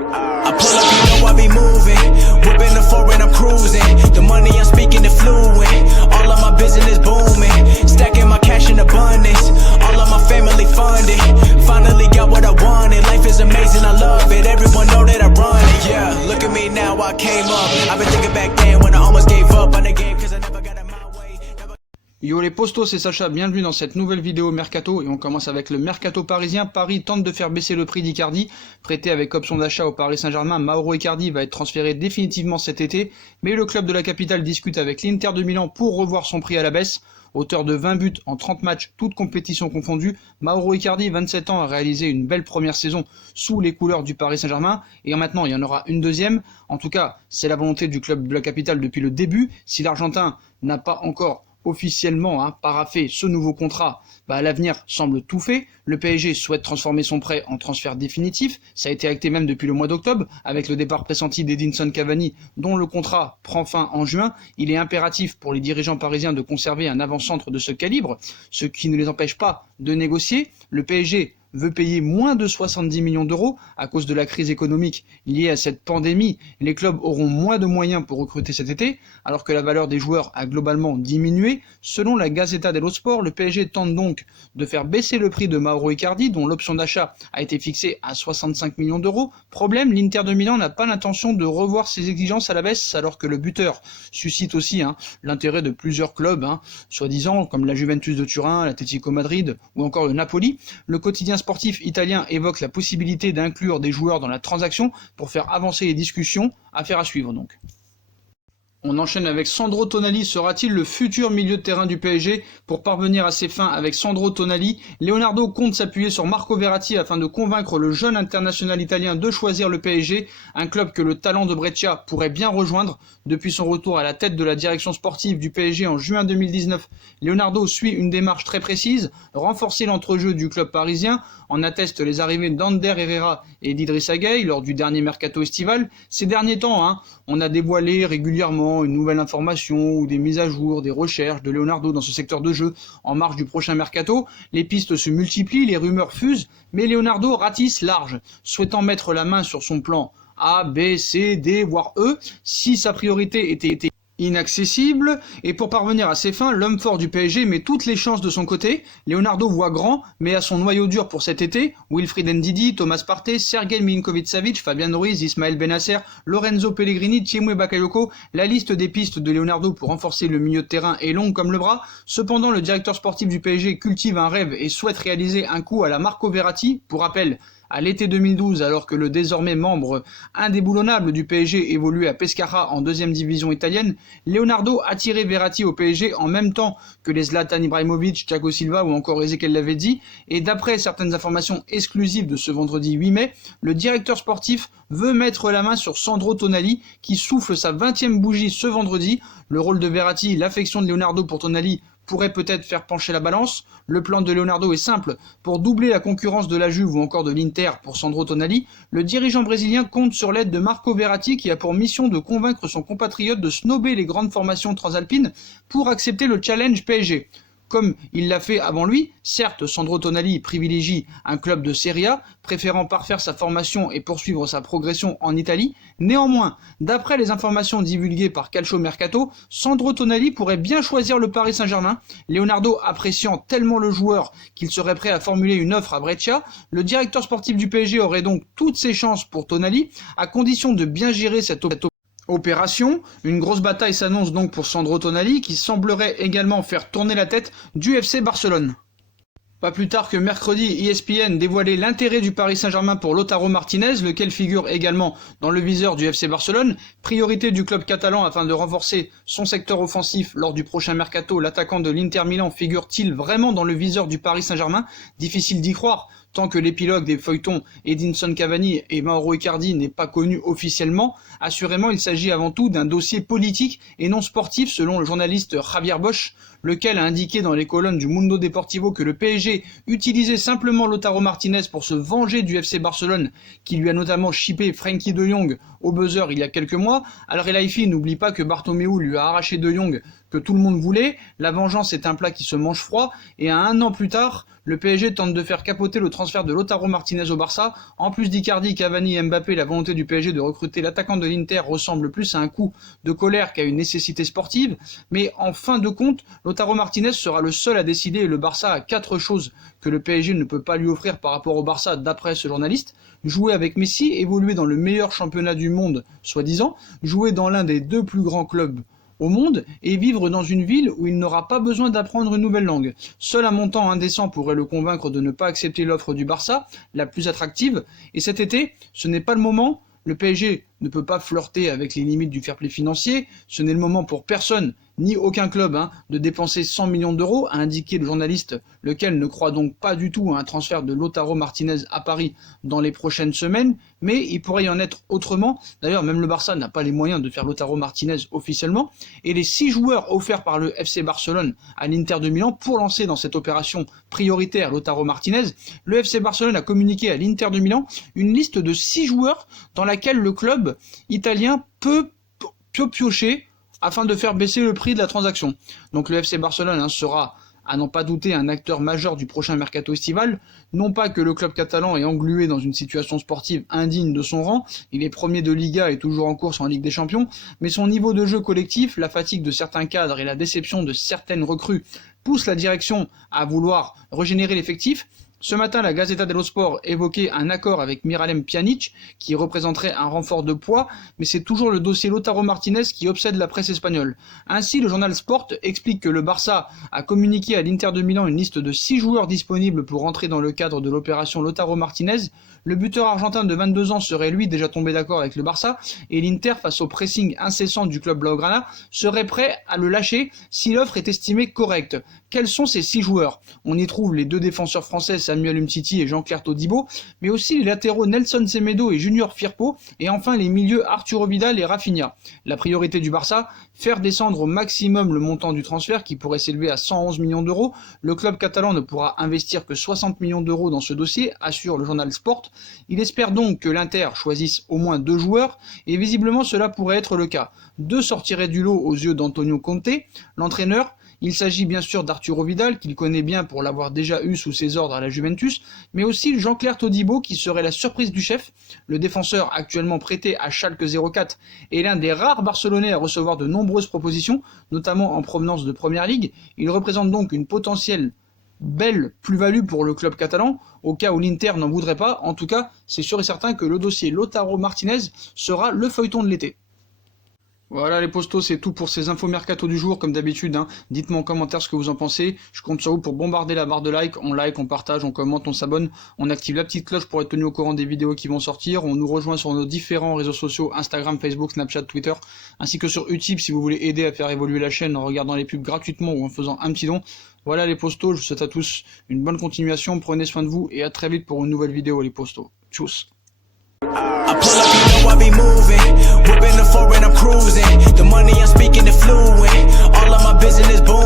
I pull up, you know I be moving. Whipping the foreign, I'm cruising. The money I'm speaking is fluent. All of my business booming. Stacking my cash in abundance. All of my family funded. Finally got what I wanted. Life is amazing, I love it. Everyone know that I run it. Yeah, look at me now, I came up. I've been thinking back then when I almost gave up on the game cause I never got it my way. Yo les postos, c'est Sacha, bienvenue dans cette nouvelle vidéo Mercato et on commence avec le Mercato parisien. Paris tente de faire baisser le prix d'Icardi, prêté avec option d'achat au Paris Saint-Germain. Mauro Icardi va être transféré définitivement cet été, mais le club de la capitale discute avec l'Inter de Milan pour revoir son prix à la baisse. Auteur de 20 buts en 30 matchs, toutes compétitions confondues, Mauro Icardi, 27 ans, a réalisé une belle première saison sous les couleurs du Paris Saint-Germain et maintenant il y en aura une deuxième. En tout cas, c'est la volonté du club de la capitale depuis le début. Si l'Argentin n'a pas encore officiellement paraphé ce nouveau contrat, à l'avenir semble tout fait. Le PSG souhaite transformer son prêt en transfert définitif. Ça a été acté même depuis le mois d'octobre, avec le départ pressenti d'Edinson Cavani, dont le contrat prend fin en juin. Il est impératif pour les dirigeants parisiens de conserver un avant-centre de ce calibre, ce qui ne les empêche pas de négocier. Le PSG veut payer moins de 70 millions d'euros à cause de la crise économique liée à cette pandémie. Les clubs auront moins de moyens pour recruter cet été, alors que la valeur des joueurs a globalement diminué. Selon la Gazzetta dello Sport, le PSG tente donc de faire baisser le prix de Mauro Icardi, dont l'option d'achat a été fixée à 65 millions d'euros. Problème, l'Inter de Milan n'a pas l'intention de revoir ses exigences à la baisse, alors que le buteur suscite aussi l'intérêt de plusieurs clubs, soi-disant, comme la Juventus de Turin, l'Atlético Madrid ou encore le Napoli. Le quotidien sportif italien évoque la possibilité d'inclure des joueurs dans la transaction pour faire avancer les discussions. Affaire à suivre donc. On enchaîne avec Sandro Tonali. Sera-t-il le futur milieu de terrain du PSG? Pour parvenir à ses fins avec Sandro Tonali, Leonardo compte s'appuyer sur Marco Verratti afin de convaincre le jeune international italien de choisir le PSG, un club que le talent de Brescia pourrait bien rejoindre. Depuis son retour à la tête de la direction sportive du PSG en juin 2019, Leonardo suit une démarche très précise, renforcer l'entrejeu du club parisien. En attestent les arrivées d'Ander Herrera et d'Idrissa Gueye lors du dernier mercato estival. Ces derniers temps, on a dévoilé régulièrement une nouvelle information ou des mises à jour, des recherches de Leonardo dans ce secteur de jeu en marge du prochain mercato. Les pistes se multiplient, les rumeurs fusent, mais Leonardo ratisse large, souhaitant mettre la main sur son plan A, B, C, D, voire E, si sa priorité était inaccessible, et pour parvenir à ses fins, l'homme fort du PSG met toutes les chances de son côté. Leonardo voit grand, mais à son noyau dur pour cet été, Wilfried Ndidi, Thomas Partey, Sergej Milinkovic-Savic, Fabian Ruiz, Ismaël Bennacer, Lorenzo Pellegrini, Tchimou Bakayoko, la liste des pistes de Leonardo pour renforcer le milieu de terrain est longue comme le bras. Cependant, le directeur sportif du PSG cultive un rêve et souhaite réaliser un coup à la Marco Verratti. Pour rappel, à l'été 2012, alors que le désormais membre indéboulonnable du PSG évoluait à Pescara en deuxième division italienne, Leonardo attirait Verratti au PSG en même temps que les Zlatan Ibrahimovic, Thiago Silva ou encore Ezequiel Lavezzi. Et d'après certaines informations exclusives de ce vendredi 8 mai, le directeur sportif veut mettre la main sur Sandro Tonali qui souffle sa 20e bougie ce vendredi. Le rôle de Verratti, l'affection de Leonardo pour Tonali pourrait peut-être faire pencher la balance. Le plan de Leonardo est simple. Pour doubler la concurrence de la Juve ou encore de l'Inter pour Sandro Tonali, le dirigeant brésilien compte sur l'aide de Marco Verratti qui a pour mission de convaincre son compatriote de snober les grandes formations transalpines pour accepter le challenge PSG. Comme il l'a fait avant lui, certes, Sandro Tonali privilégie un club de Serie A, préférant parfaire sa formation et poursuivre sa progression en Italie. Néanmoins, d'après les informations divulguées par Calcio Mercato, Sandro Tonali pourrait bien choisir le Paris Saint-Germain. Leonardo appréciant tellement le joueur qu'il serait prêt à formuler une offre à Brescia, le directeur sportif du PSG aurait donc toutes ses chances pour Tonali, à condition de bien gérer cette opération. Une grosse bataille s'annonce donc pour Sandro Tonali qui semblerait également faire tourner la tête du FC Barcelone. Pas plus tard que mercredi, ESPN dévoilait l'intérêt du Paris Saint-Germain pour Lautaro Martinez, lequel figure également dans le viseur du FC Barcelone. Priorité du club catalan afin de renforcer son secteur offensif lors du prochain mercato, l'attaquant de l'Inter Milan figure-t-il vraiment dans le viseur du Paris Saint-Germain? Difficile d'y croire, tant que l'épilogue des feuilletons Edinson Cavani et Mauro Icardi n'est pas connu officiellement. Assurément, il s'agit avant tout d'un dossier politique et non sportif selon le journaliste Javier Bosch, lequel a indiqué dans les colonnes du Mundo Deportivo que le PSG utilisait simplement Lautaro Martinez pour se venger du FC Barcelone, qui lui a notamment shippé Frenkie de Jong au buzzer il y a quelques mois. Al Relaifi n'oublie pas que Bartomeu lui a arraché de Jong que tout le monde voulait. La vengeance est un plat qui se mange froid. Et à 1 an plus tard, le PSG tente de faire capoter le transfert de Lautaro Martinez au Barça. En plus d'Icardi, Cavani et Mbappé, la volonté du PSG de recruter l'attaquant de l'Inter ressemble plus à un coup de colère qu'à une nécessité sportive. Mais en fin de compte, Lautaro Martinez sera le seul à décider et le Barça a 4 choses que le PSG ne peut pas lui offrir par rapport au Barça d'après ce journaliste. Jouer avec Messi, évoluer dans le meilleur championnat du monde, soi-disant, jouer dans l'un des 2 plus grands clubs au monde et vivre dans une ville où il n'aura pas besoin d'apprendre une nouvelle langue. Seul un montant indécent pourrait le convaincre de ne pas accepter l'offre du Barça, la plus attractive, et cet été, ce n'est pas le moment. Le PSG ne peut pas flirter avec les limites du fair play financier, ce n'est le moment pour personne, ni aucun club, de dépenser 100 millions d'euros, a indiqué le journaliste, lequel ne croit donc pas du tout à un transfert de Lautaro Martinez à Paris dans les prochaines semaines, mais il pourrait y en être autrement. D'ailleurs, même le Barça n'a pas les moyens de faire Lautaro Martinez officiellement, et les 6 joueurs offerts par le FC Barcelone à l'Inter de Milan pour lancer dans cette opération prioritaire Lautaro Martinez, le FC Barcelone a communiqué à l'Inter de Milan une liste de 6 joueurs dans laquelle le club italien peut piocher afin de faire baisser le prix de la transaction. Donc le FC Barcelone sera, à n'en pas douter, un acteur majeur du prochain mercato estival. Non pas que le club catalan est englué dans une situation sportive indigne de son rang, il est premier de Liga et toujours en course en Ligue des Champions, mais son niveau de jeu collectif, la fatigue de certains cadres et la déception de certaines recrues poussent la direction à vouloir régénérer l'effectif. Ce matin, la Gazzetta dello Sport évoquait un accord avec Miralem Pjanic qui représenterait un renfort de poids, mais c'est toujours le dossier Lautaro Martinez qui obsède la presse espagnole. Ainsi, le journal Sport explique que le Barça a communiqué à l'Inter de Milan une liste de 6 joueurs disponibles pour entrer dans le cadre de l'opération Lautaro Martinez. Le buteur argentin de 22 ans serait lui déjà tombé d'accord avec le Barça et l'Inter, face au pressing incessant du club blaugrana, serait prêt à le lâcher si l'offre est estimée correcte. Quels sont ces 6 joueurs? On y trouve les 2 défenseurs français Samuel Umtiti et Jean-Claire Todibo, mais aussi les latéraux Nelson Semedo et Junior Firpo, et enfin les milieux Arturo Vidal et Rafinha. La priorité du Barça, faire descendre au maximum le montant du transfert qui pourrait s'élever à 111 millions d'euros. Le club catalan ne pourra investir que 60 millions d'euros dans ce dossier, assure le journal Sport. Il espère donc que l'Inter choisisse au moins 2 joueurs, et visiblement cela pourrait être le cas. 2 sortiraient du lot aux yeux d'Antonio Conte, l'entraîneur. Il s'agit bien sûr d'Arturo Vidal, qu'il connaît bien pour l'avoir déjà eu sous ses ordres à la Juventus, mais aussi Jean-Claire Todibo qui serait la surprise du chef. Le défenseur actuellement prêté à Schalke 04 est l'un des rares Barcelonais à recevoir de nombreuses propositions, notamment en provenance de Première Ligue. Il représente donc une potentielle belle plus-value pour le club catalan, au cas où l'Inter n'en voudrait pas. En tout cas, c'est sûr et certain que le dossier Lautaro Martinez sera le feuilleton de l'été. Voilà les postos, c'est tout pour ces infos mercato du jour, comme d'habitude. Dites-moi en commentaire ce que vous en pensez. Je compte sur vous pour bombarder la barre de like. On like, on partage, on commente, on s'abonne. On active la petite cloche pour être tenu au courant des vidéos qui vont sortir. On nous rejoint sur nos différents réseaux sociaux, Instagram, Facebook, Snapchat, Twitter, ainsi que sur Utip si vous voulez aider à faire évoluer la chaîne en regardant les pubs gratuitement ou en faisant un petit don. Voilà les postos, je vous souhaite à tous une bonne continuation. Prenez soin de vous et à très vite pour une nouvelle vidéo les postos. Tchuss. I pull up, you know I be moving. Whipping the foreign, I'm cruising. The money I'm speaking, the fluent. All of my business boom.